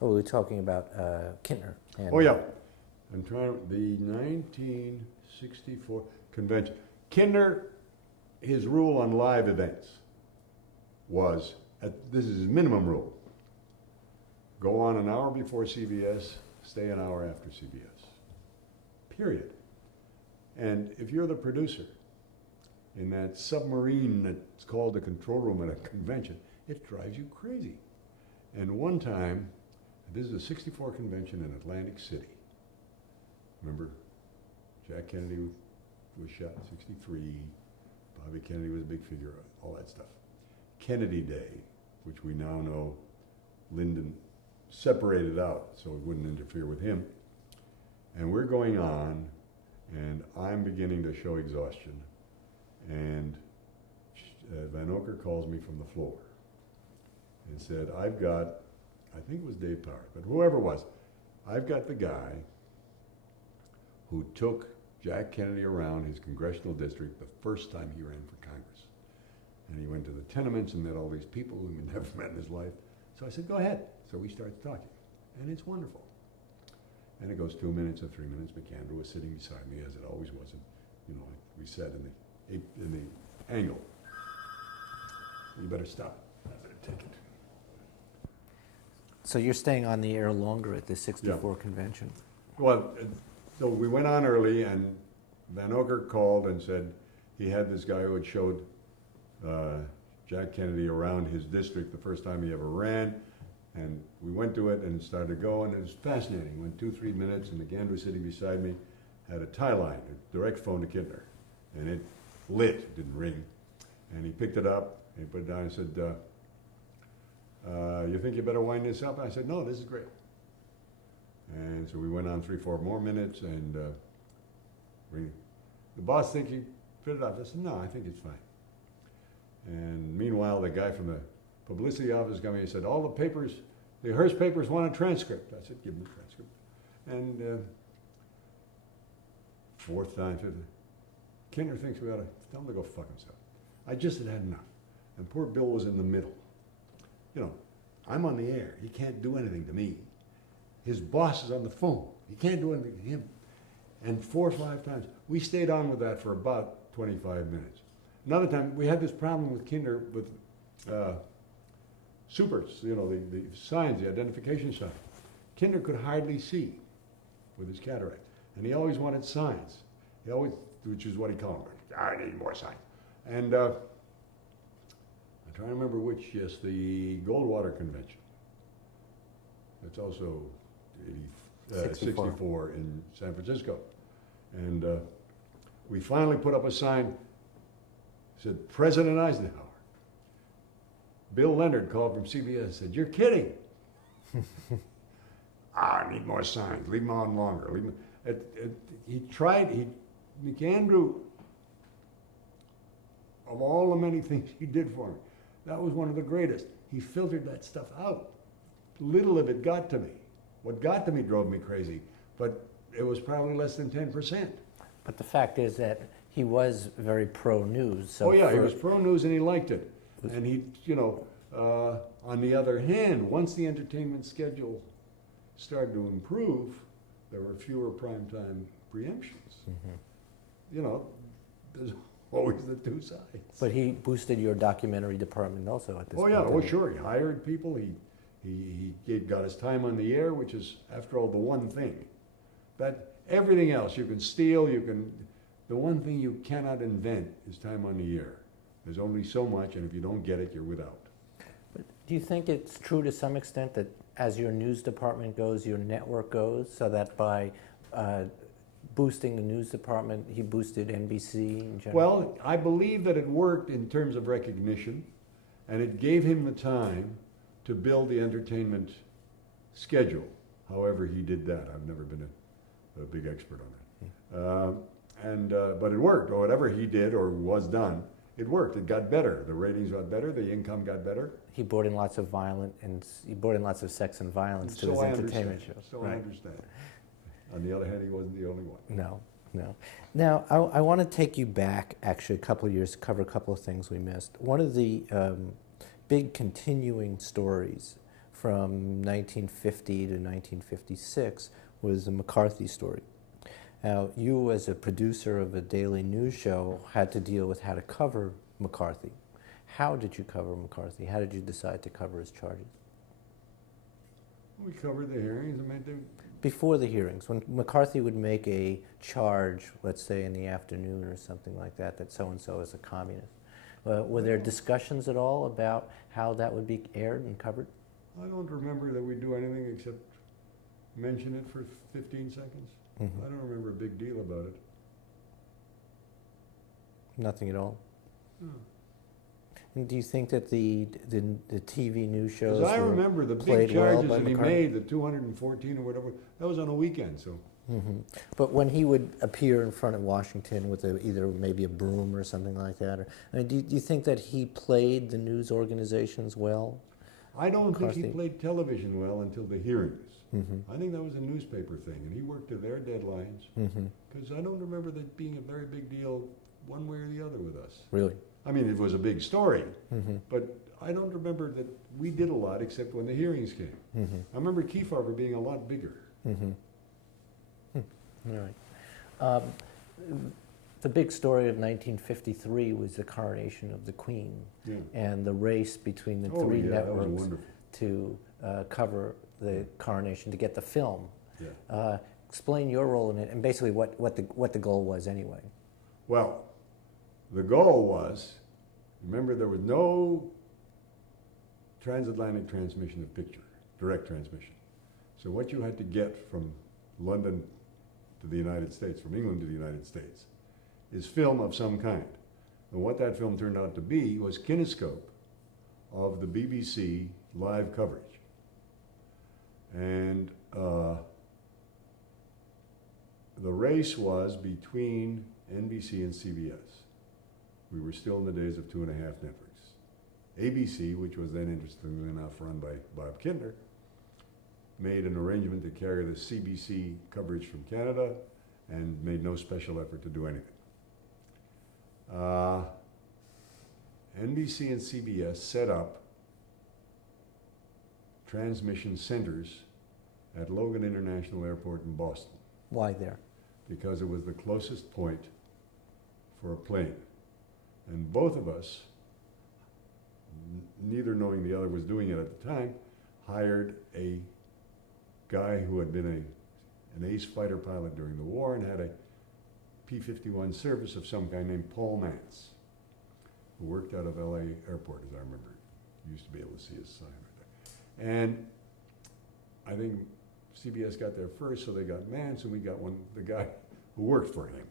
Oh, we're talking about Kintner. And, Oh, yeah. I'm trying to, the 1964 convention. Kinder, his rule on live events was, this is his minimum rule, go on an hour before CBS, stay an hour after CBS. Period. And if you're the producer in that submarine that's called the control room at a convention, it drives you crazy. And one time, this is a 64 convention in Atlantic City. Remember, Jack Kennedy was shot in 63, Bobby Kennedy was a big figure, all that stuff. Kennedy Day, which we now know Lyndon separated out so it wouldn't interfere with him. And we're going on, and I'm beginning to show exhaustion. And Van Oker calls me from the floor and said, I've got, I think it was Dave Power, but whoever it was, I've got the guy who took Jack Kennedy around his congressional district the first time he ran for Congress. And he went to the tenements and met all these people whom he'd never met in his life. So I said, go ahead. So we started talking, and it's wonderful. And it goes 2 minutes or 3 minutes. McAndrew was sitting beside me, as it always was. And, you know, we said in the angle, you better stop. I better take it. So you're staying on the air longer at the 64 Yeah. convention. Well, so we went on early, and Van Oker called and said he had this guy who had showed Jack Kennedy around his district the first time he ever ran. And we went to it and started to go, and it was fascinating. Went 2-3 minutes, and McAndrew sitting beside me had a tie line, a direct phone to Kintner. And it lit, it didn't ring. And he picked it up, and he put it down and said, you think you better wind this up? And I said, no, this is great. And so we went on 3-4 more minutes, and the boss thinks you put it up. I said, no, I think it's fine. And meanwhile, the guy from the publicity office came in and said, all the papers, the Hearst papers want a transcript. I said, give them the transcript. And fourth time, fifth, Kintner thinks we ought to tell him to go fuck himself. I just had enough. And poor Bill was in the middle. You know, I'm on the air. He can't do anything to me. His boss is on the phone. He can't do anything to him. And 4 or 5 times. We stayed on with that for about 25 minutes. Another time, we had this problem with Kintner with supers, you know, the signs, the identification sign. Kintner could hardly see with his cataract. And he always wanted signs. He always, which is what he called them. I need more signs. And I'm trying to remember which, yes, the Goldwater Convention. It's also 64 in San Francisco. And we finally put up a sign, said, President Eisenhower. Bill Leonard called from CBS and said, you're kidding. I need more signs. Leave them on longer. Leave them. He tried, McAndrew, of all the many things he did for me, that was one of the greatest. He filtered that stuff out. Little of it got to me. What got to me drove me crazy, but it was probably less than 10%. But the fact is that he was very pro-news. So oh yeah, he was pro-news and he liked it. And he, you know, on the other hand, once the entertainment schedule started to improve, there were fewer primetime preemptions. Mm-hmm. You know, there's always the two sides. But he boosted your documentary department also at this point. Oh yeah, oh sure, he hired people, he got his time on the air, which is, after all, the one thing. That everything else you can steal, the one thing you cannot invent is time on the air. There's only so much, and if you don't get it, you're without. But do you think it's true to some extent that as your news department goes, your network goes, so that by boosting the news department, he boosted NBC in general? Well, I believe that it worked in terms of recognition, and it gave him the time to build the entertainment schedule. However he did that, I've never been a big expert on that. But it worked, or whatever he did or was done, it worked. It got better. The ratings got better. The income got better. He brought in lots of he brought in lots of sex and violence to his entertainment shows. So right. I understand. On the other hand, he wasn't the only one. No, no. Now, I want to take you back, actually, a couple of years to cover a couple of things we missed. One of the big continuing stories from 1950 to 1956 was the McCarthy story. Now, you as a producer of a daily news show had to deal with how to cover McCarthy. How did you cover McCarthy? How did you decide to cover his charges? We covered the hearings and made the. Before the hearings, when McCarthy would make a charge, let's say in the afternoon or something like that, that so-and-so is a communist, were there discussions at all about how that would be aired and covered? I don't remember that we do anything except mention it for 15 seconds. Mm-hmm. I don't remember a big deal about it. Nothing at all? No. And do you think that the TV news shows Because I were remember the played big well charges by that he McCarthy? made, the 214 or whatever, that was on a weekend, so. Mm-hmm. But when he would appear in front of Washington with either maybe a broom or something like that, I mean, do you think that he played the news organizations well? I don't think he McCarthy. played television well until the hearings. Mm-hmm. I think that was a newspaper thing, and he worked to their deadlines, Mm-hmm. because I don't remember that being a very big deal one way or the other with us. Really? I mean, it was a big story, Mm-hmm. but I don't remember that we did a lot except when the hearings came. Mm-hmm. I remember Kefauver being a lot bigger. Mm-hmm. All right. The big story of 1953 was the coronation of the Queen Yeah. and the race between the Oh, three yeah, that was networks wonderful. to cover the coronation, to get the film. Yeah. Explain your role in it and basically what the goal was anyway. Well, the goal was, remember, there was no transatlantic transmission of picture, direct transmission. So what you had to get from London to the United States, from England to the United States, is film of some kind. And what that film turned out to be was kinescope of the BBC live coverage. And the race was between NBC and CBS. We were still in the days of 2.5 networks. ABC, which was then interestingly enough run by Bob Kindler, made an arrangement to carry the CBC coverage from Canada and made no special effort to do anything. NBC and CBS set up transmission centers at Logan International Airport in Boston Why there? because it was the closest point for a plane. And both of us, neither knowing the other was doing it at the time, hired a guy who had been an ace fighter pilot during the war and had a P-51 service of some guy named Paul Mance, who worked out of LA Airport, as I remember. You used to be able to see his sign right there. And I think CBS got there first, so they got Mance, and we got the guy who worked for him.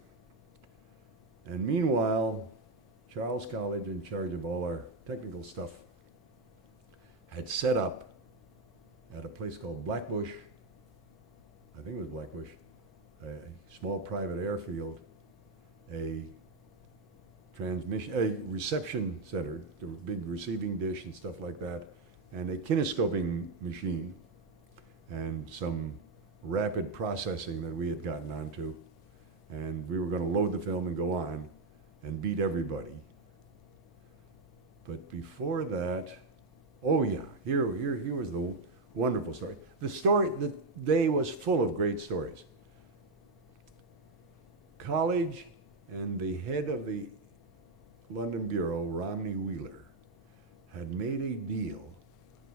And meanwhile, Charles College, in charge of all our technical stuff, had set up at a place called Blackbush, I think it was Blackbush, a small private airfield, a reception center, the big receiving dish and stuff like that, and a kinescoping machine, and some rapid processing that we had gotten onto, and we were going to load the film and go on and beat everybody. But before that, oh yeah, here was the wonderful story. The day was full of great stories. College and the head of the London Bureau, Romney Wheeler, had made a deal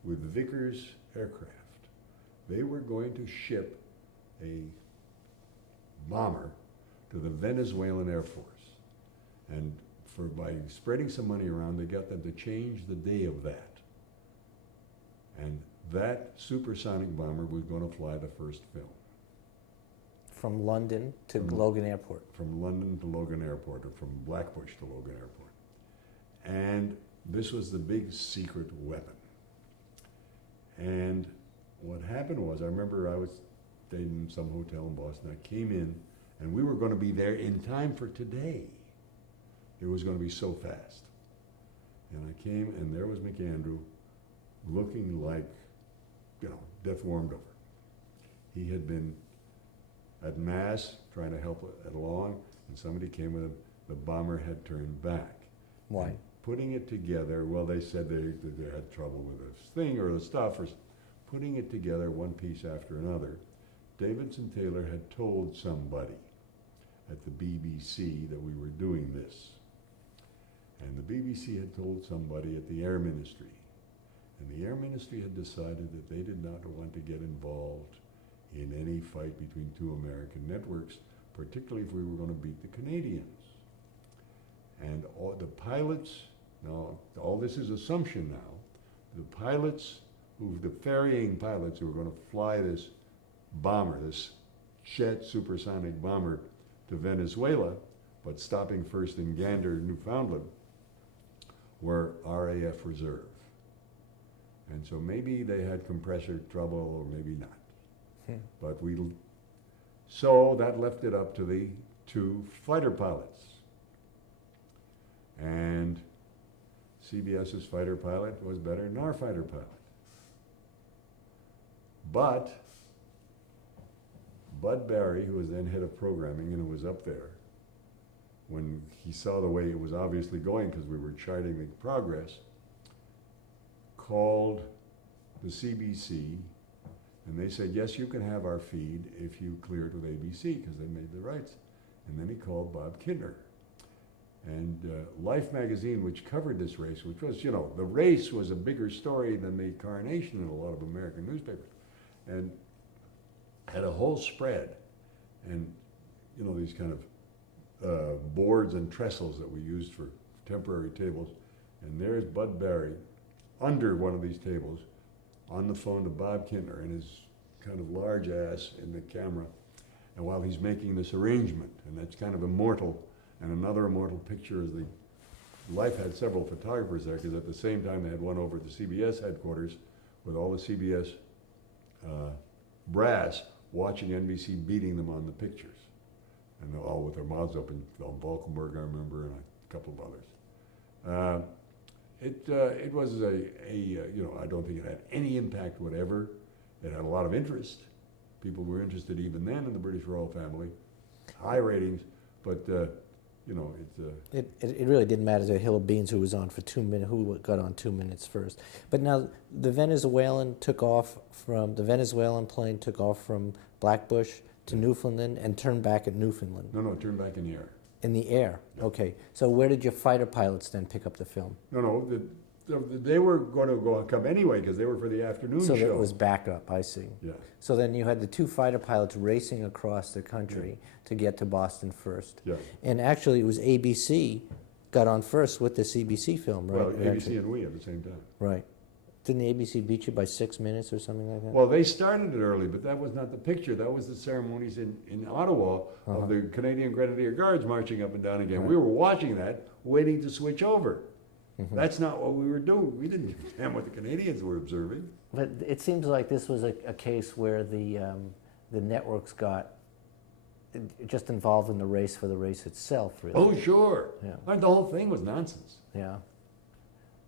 with Vickers Aircraft. They were going to ship a bomber to the Venezuelan Air Force. And by spreading some money around, they got them to change the day of that. And that supersonic bomber was going to fly the first film. From London to Logan Airport. From London to Logan Airport, or from Blackbush to Logan Airport. And this was the big secret weapon. And what happened was, I remember I was staying in some hotel in Boston. I came in, and we were going to be there in time for today. It was going to be so fast. And I came, and there was McAndrew, looking like, death warmed over. He had been at Mass trying to help it along, and somebody came with him. The bomber had turned back. Why? And putting it together, well, they said they had trouble with this thing or the stuff, or putting it together one piece after another, Davidson Taylor had told somebody at the BBC that we were doing this. And the BBC had told somebody at the Air Ministry. And the Air Ministry had decided that they did not want to get involved in any fight between two American networks, particularly if we were going to beat the Canadians. And all the pilots, now all this is assumption now, the pilots, the ferrying pilots who were going to fly this bomber, this jet supersonic bomber to Venezuela, but stopping first in Gander, Newfoundland, were RAF Reserve. And so maybe they had compressor trouble or maybe not. But so that left it up to the two fighter pilots. And CBS's fighter pilot was better than our fighter pilot. But Bud Barry, who was then head of programming and who was up there, when he saw the way it was obviously going because we were charting the progress, called the CBC, and they said, yes, you can have our feed if you clear it with ABC, because they made the rights. And then he called Bob Kindner. And Life magazine, which covered this race, which was, you know, the race was a bigger story than the coronation in a lot of American newspapers, and had a whole spread. And, you know, these kind of boards and trestles that we used for temporary tables. And there's Bud Barry under one of these tables on the phone to Bob Kindner and his kind of large ass in the camera, and while he's making this arrangement, and that's kind of immortal. And another immortal picture is the Life had several photographers there, because at the same time they had one over at the CBS headquarters with all the CBS brass watching NBC beating them on the pictures, and all with their mouths open. Von Valkenburg, I remember, and a couple of others. It was you know, I don't think it had any impact whatever. It had a lot of interest. People were interested even then in the British royal family. High ratings, but you know, It really didn't matter to Hill of Beans who was on for 2 minutes, who got on 2 minutes first. But now the Venezuelan plane took off from Blackbush to Newfoundland and turned back at Newfoundland. No, turned back in the air. In the air, okay. So where did your fighter pilots then pick up the film? No, they were going to come anyway because they were for the afternoon show. So that was backup, I see. Yeah. So then you had the two fighter pilots racing across the country to get to Boston first. Yeah. And actually it was ABC got on first with the CBC film, right? Well, ABC and we at the same time. Right. Didn't the ABC beat you by 6 minutes or something like that? Well, they started it early, but that was not the picture. That was the ceremonies in Ottawa of the Canadian Grenadier Guards marching up and down again. Right. We were watching that, waiting to switch over. That's not what we were doing. We didn't understand what the Canadians were observing. But it seems like this was a case where the networks got just involved in the race for the race itself, really. Oh, sure. Yeah. Like, the whole thing was nonsense. Yeah.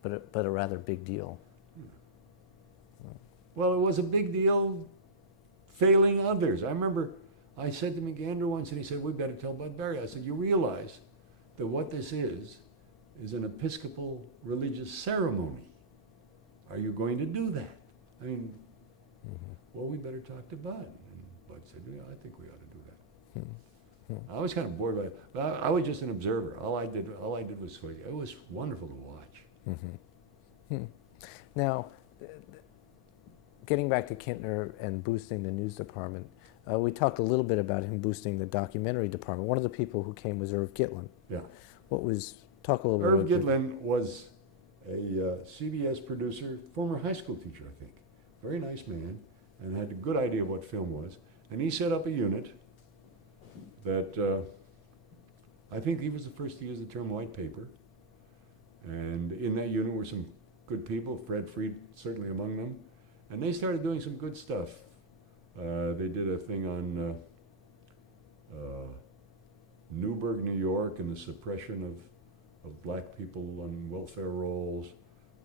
But a rather big deal. Well, it was a big deal failing others. I remember I said to McAndrew once, and he said, we better tell Bud Barry. I said, you realize that what this is an Episcopal religious ceremony. Are you going to do that? I mean, well, we better talk to Bud. And Bud said, yeah, I think we ought to do that. I was kind of bored by it. But I was just an observer. All I did was swing. It was wonderful to watch. Now, getting back to Kintner and boosting the news department, we talked a little bit about him boosting the documentary department. One of the people who came was Irv Gitlin. Yeah. Talk a little bit Irv about Gitlin was a CBS producer, former high school teacher, I think. Very nice man, and had a good idea of what film was. And he set up a unit that I think he was the first to use the term white paper. And in that unit were some good people, Fred Freed certainly among them. And they started doing some good stuff. They did a thing on Newburgh, New York, and the suppression of black people on welfare rolls.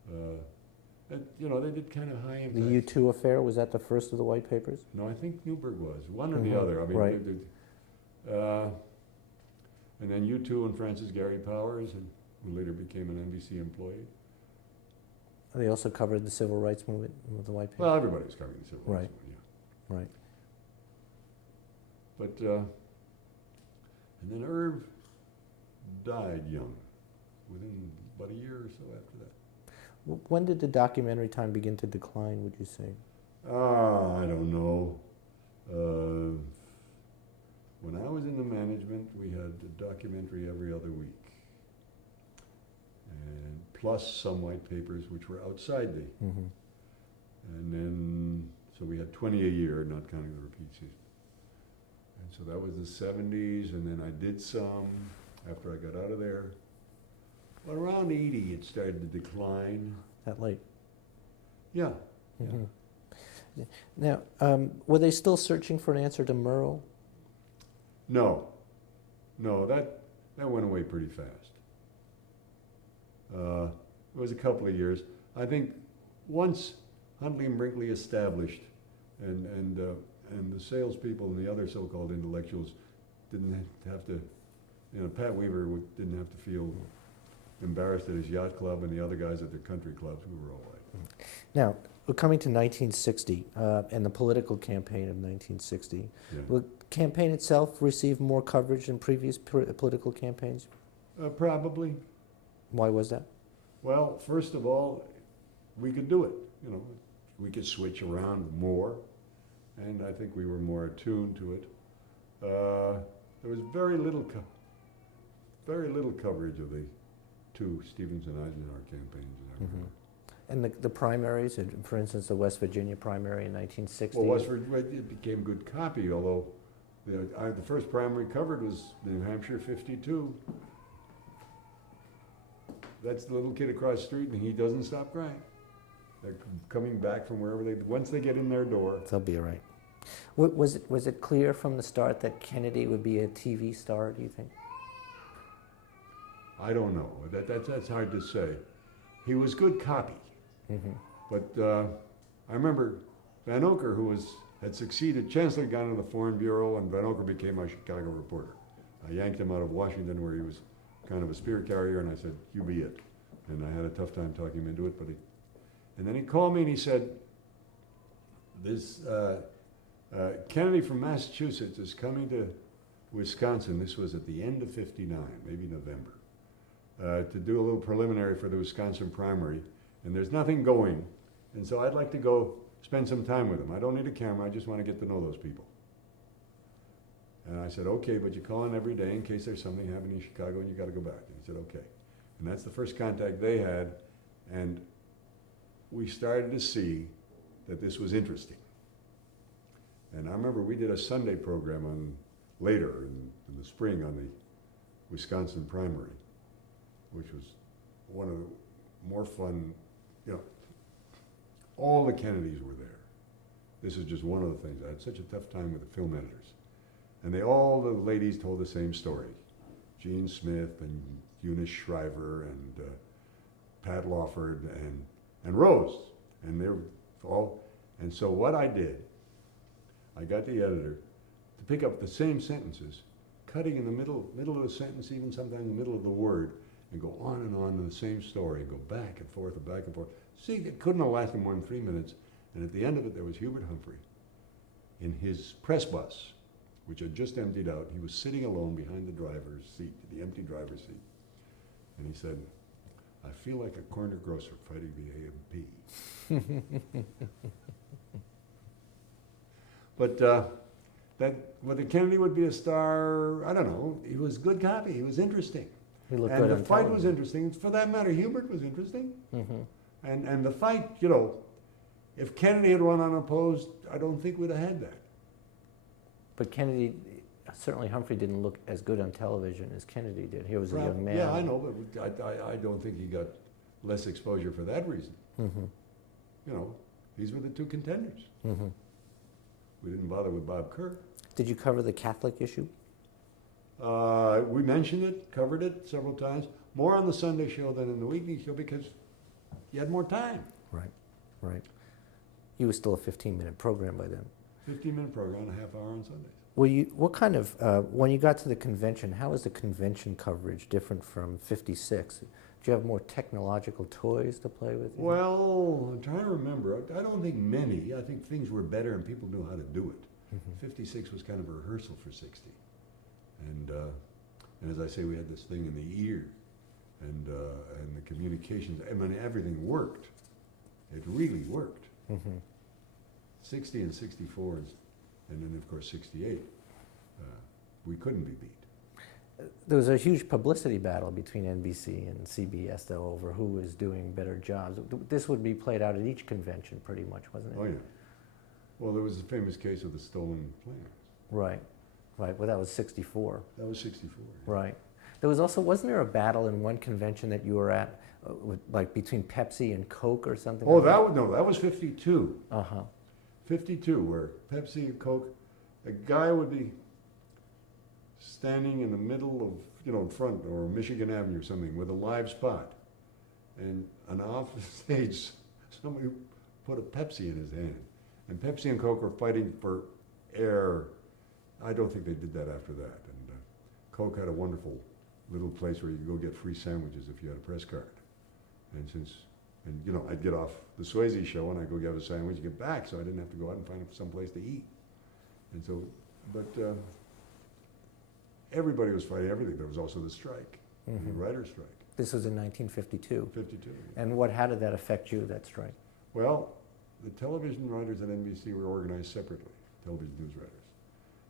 You know, they did kind of high impact. The U2 affair, was that the first of the white papers? No, I think Newburgh was. One or the other. I mean, right. And then U2 and Francis Gary Powers, who later became an NBC employee. They also covered the civil rights movement with the white paper. Well, everybody's covering the civil rights Right. movement, Right. yeah. But, and then Irv died young, within about a year or so after that. When did the documentary time begin to decline, would you say? I don't know. When I was in the management, we had a documentary every other week. And plus some white papers which were outside the, Mm-hmm. and then, so we had 20 a year, not counting the repeat season. And so that was the 70s, and then I did some after I got out of there. But around 80, it started to decline. That late? Yeah. Mm-hmm. Now, were they still searching for an answer to Merle? No, that went away pretty fast. It was a couple of years. I think once Huntley and Brinkley established, and the salespeople and the other so-called intellectuals didn't have to, Pat Weaver didn't have to feel embarrassed at his yacht club, and the other guys at their country clubs. We were all right. Now, we're coming to 1960 and the political campaign of 1960. Yeah. Will the campaign itself receive more coverage than previous political campaigns? Probably. Why was that? Well, first of all, we could do it. We could switch around more, and I think we were more attuned to it. There was very little coverage of the two Stevens and Eisenhower campaigns. Mm-hmm. And the primaries, for instance, the West Virginia primary in 1960? Well, West Virginia, it became good copy, although the first primary covered was New Hampshire 52. That's the little kid across the street, and he doesn't stop crying. They're coming back from wherever once they get in their door. They'll be all right. Was it clear from the start that Kennedy would be a TV star, do you think? I don't know. That's hard to say. He was good copy. Mm-hmm. But I remember Van Oker, who had succeeded, Chancellor got into the Foreign Bureau, and Van Oker became my Chicago reporter. I yanked him out of Washington, where he was kind of a spear carrier, and I said, "You be it." And I had a tough time talking him into it, and then he called me and he said, "This Kennedy from Massachusetts is coming to Wisconsin." This was at the end of '59, maybe November, to do a little preliminary for the Wisconsin primary. And there's nothing going, and so I'd like to go spend some time with him. I don't need a camera, I just want to get to know those people. And I said, okay, but you call in every day in case there's something happening in Chicago and you got to go back. And he said, okay. And that's the first contact they had, and we started to see that this was interesting. And I remember we did a Sunday program later in the spring on the Wisconsin primary, which was one of the more fun. All the Kennedys were there. This is just one of the things. I had such a tough time with the film editors. And all the ladies told the same story. Jean Smith and Eunice Shriver and Pat Lawford and Rose. And they were all, and so what I did, I got the editor to pick up the same sentences, cutting in the middle of the sentence, even sometimes in the middle of the word, and go on in the same story, and go back and forth and back and forth. See, it couldn't have lasted more than 3 minutes. And at the end of it, there was Hubert Humphrey in his press bus, which had just emptied out. He was sitting alone behind the driver's seat, the empty driver's seat. And he said, "I feel like a corner grocer fighting the A&P." But whether Kennedy would be a star, I don't know. He was good copy. He was interesting. He looked And good the on fight television. was interesting. For that matter, Hubert was interesting. Mm-hmm. And the fight, if Kennedy had run unopposed, I don't think we'd have had that. But Kennedy, certainly Humphrey didn't look as good on television as Kennedy did. He was a young man. Yeah, I know, but I don't think he got less exposure for that reason. Mm-hmm. These were the two contenders. Mm-hmm. We didn't bother with Bob Kerr. Did you cover the Catholic issue? We mentioned it, covered it several times, more on the Sunday show than in the weekly show because you had more time. Right. He was still a 15-minute program by then. 15-minute program, a half hour on Sundays. What kind of, when you got to the convention, how was the convention coverage different from '56? Do you have more technological toys to play with? Well, I'm trying to remember. I don't think many. I think things were better and people knew how to do it. 56 was kind of a rehearsal for 60. And as I say, we had this thing in the ear and the communications. I mean, everything worked. It really worked. 60 and 64, and then of course 68, we couldn't be beat. There was a huge publicity battle between NBC and CBS, though, over who was doing better jobs. This would be played out at each convention, pretty much, wasn't it? Oh yeah. Well, there was a famous case of the stolen plane. Right, right. Well, that was 64. That was 64. Yeah. Right. There was also, wasn't there a battle in one convention that you were at, like between Pepsi and Coke or something? Oh, like that was 52. 52, where Pepsi and Coke, a guy would be standing in the middle of, in front, or Michigan Avenue or something, with a live spot. And off the stage, somebody put a Pepsi in his hand. And Pepsi and Coke were fighting for air. I don't think they did that after that. And Coke had a wonderful little place where you could go get free sandwiches if you had a press card. And I'd get off the Swayze show and I'd go get a sandwich and get back, so I didn't have to go out and find some place to eat. And so, but everybody was fighting everything. There was also the strike, the writer's strike. This was in 1952. 52. And how did that affect you, that strike? Well, the television writers at NBC were organized separately, television news writers.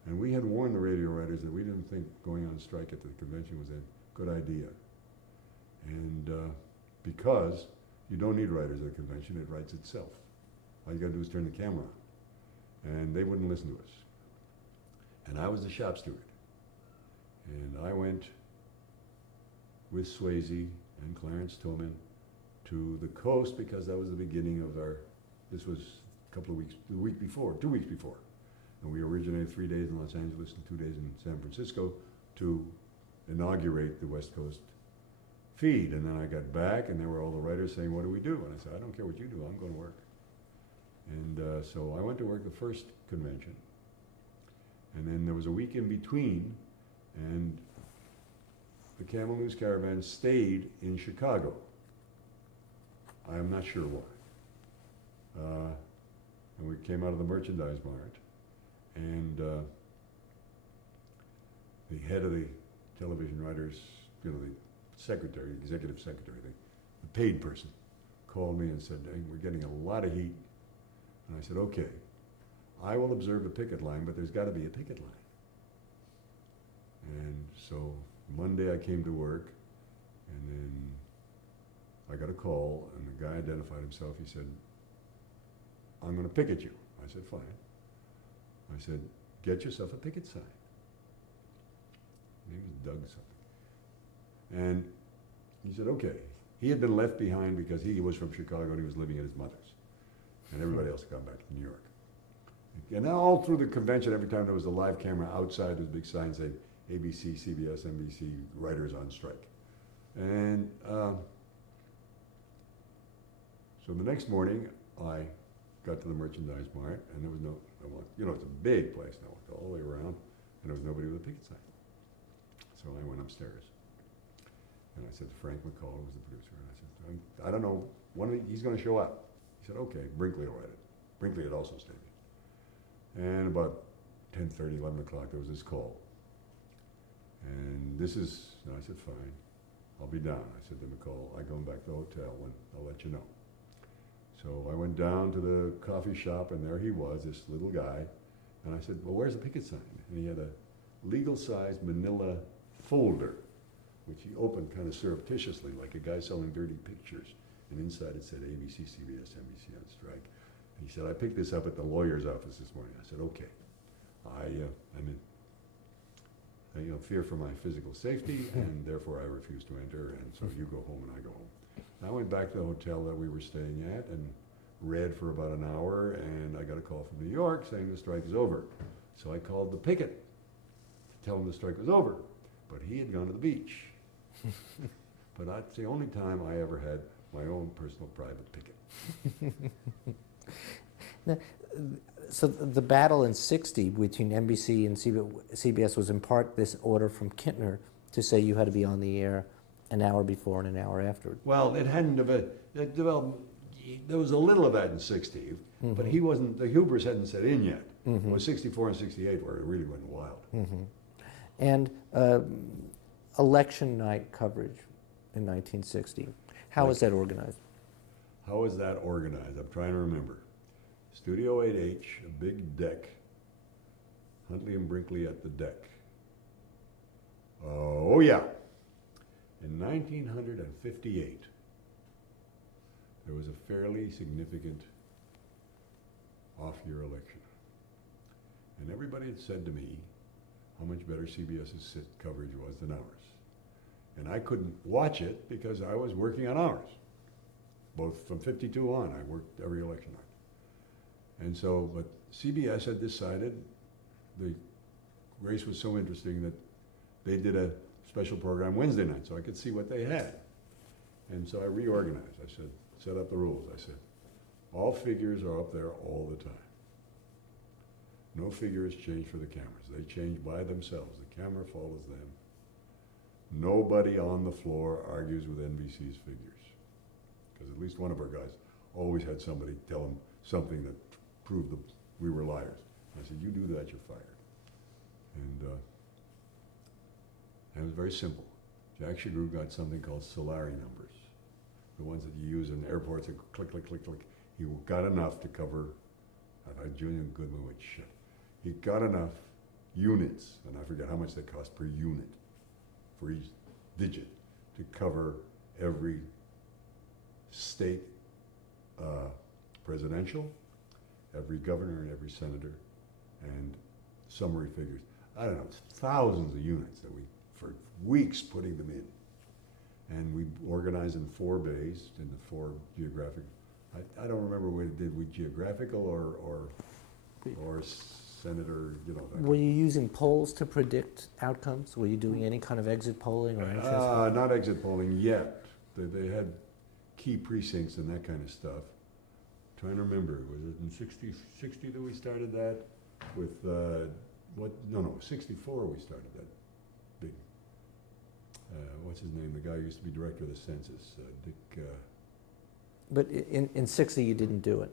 And we had warned the radio writers that we didn't think going on strike at the convention was a good idea. And because you don't need writers at a convention, it writes itself. All you gotta do is turn the camera on. And they wouldn't listen to us. And I was the shop steward. And I went with Swayze and Clarence Tillman to the coast because that was the beginning of this was a couple of weeks, 2 weeks before. And we originated 3 days in Los Angeles and 2 days in San Francisco to inaugurate the West Coast feed. And then I got back and there were all the writers saying, what do we do? And I said, I don't care what you do, I'm going to work. And so I went to work the first convention. And then there was a week in between, and the Camel News Caravan stayed in Chicago. I am not sure why. And we came out of the merchandise mart, and the head of the television writers, the secretary, executive secretary, the paid person, called me and said, hey, we're getting a lot of heat. And I said, okay, I will observe the picket line, but there's got to be a picket line. And so Monday I came to work, and then I got a call, and the guy identified himself. He said, I'm going to picket you. I said, fine. I said, get yourself a picket sign. His name was Doug something. And he said, okay. He had been left behind because he was from Chicago and he was living at his mother's. And everybody else had gone back to New York. And all through the convention, every time there was a live camera outside, there was a big sign saying, ABC, CBS, NBC, writers on strike. And so the next morning, I got to the merchandise mart, and there was it's a big place, and I walked all the way around, and there was nobody with a picket sign. So I went upstairs, and I said to Frank McCall, who was the producer, and I said, I don't know, he's going to show up. He said, okay, Brinkley will write it. Brinkley had also stayed. And about 10:30, 11 o'clock, there was this call. And I said, fine, I'll be down. I said to McCall, I'm going back to the hotel, and I'll let you know. So I went down to the coffee shop, and there he was, this little guy. And I said, well, where's the picket sign? And he had a legal-sized manila folder, which he opened kind of surreptitiously, like a guy selling dirty pictures. And inside it said ABC, CBS, NBC on strike. And he said, I picked this up at the lawyer's office this morning. I said, okay. I'm in fear for my physical safety, and therefore I refuse to enter, and so you go home and I go home. I went back to the hotel that we were staying at and read for about an hour, and I got a call from New York saying the strike is over. So I called the picket to tell him the strike was over, but he had gone to the beach. But that's the only time I ever had my own personal private picket. Now, so the battle in 60 between NBC and CBS was in part this order from Kintner to say you had to be on the air An hour before and an hour after. Well, it hadn't developed. It developed. There was a little of that in '60, but he wasn't. The hubris hadn't set in yet. It was '64 and '68 where it really went wild. And election night coverage in 1960. How was that organized? How was that organized? I'm trying to remember. Studio 8H, a big deck. Huntley and Brinkley at the deck. Oh yeah. In 1958, there was a fairly significant off-year election. And everybody had said to me how much better CBS's coverage was than ours. And I couldn't watch it because I was working on ours. Both from 52 on, I worked every election night. And so, but CBS had decided the race was so interesting that they did a special program Wednesday night so I could see what they had. And so I reorganized. I said, set up the rules. I said, all figures are up there all the time. No figure is changed for the cameras. They change by themselves. The camera follows them. Nobody on the floor argues with NBC's figures. Because at least one of our guys always had somebody tell him something that proved that we were liars. I said, you do that, you're fired. And it was very simple. Jack Shagru got something called Solari numbers. The ones that you use in airports that click, click, click, click. He got enough to cover, I thought Julian Goodman would shit. He got enough units, and I forget how much they cost per unit for each digit, to cover every state presidential, every governor and every senator, and summary figures. I don't know, thousands of units that we, for weeks putting them in. And we organized in 4 bays, in the 4 geographic, I don't remember whether did we geographical or senator, you know. Were you using polls to predict outcomes? Were you doing any kind of exit polling or anything? Not exit polling yet. They had key precincts and that kind of stuff. Trying to remember, was it in 60 that we started that? With, what, no, 64 we started that big, what's his name? The guy who used to be director of the census, Dick. But in 60 you didn't do it.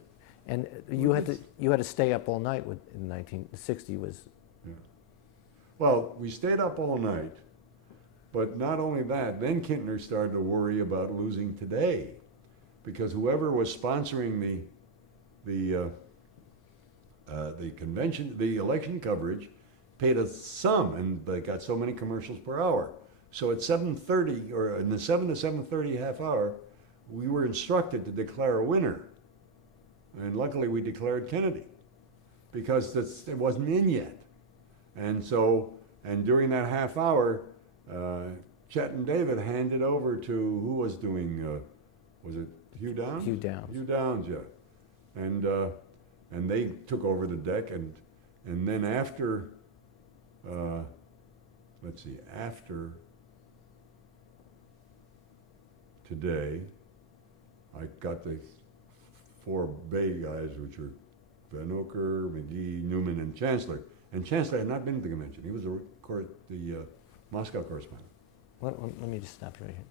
And you had to stay up all night in 1960 was. Yeah. Well, we stayed up all night, but not only that, then Kintner started to worry about losing today, because whoever was sponsoring the convention, the election coverage, paid a sum, and they got so many commercials per hour. So at 7:30, or in the 7 to 7:30 half hour, we were instructed to declare a winner. And luckily we declared Kennedy, because it wasn't in yet. And so, and during that half hour, Chet and David handed over to, who was doing, was it Hugh Downs? Hugh Downs. Hugh Downs, yeah. And they took over the deck, and then after, let's see, after today, I got the 4 Bay guys, which were Van Oker, McGee, Newman, and Chancellor. And Chancellor had not been to the convention. He was the Moscow correspondent. Let me just stop you right here.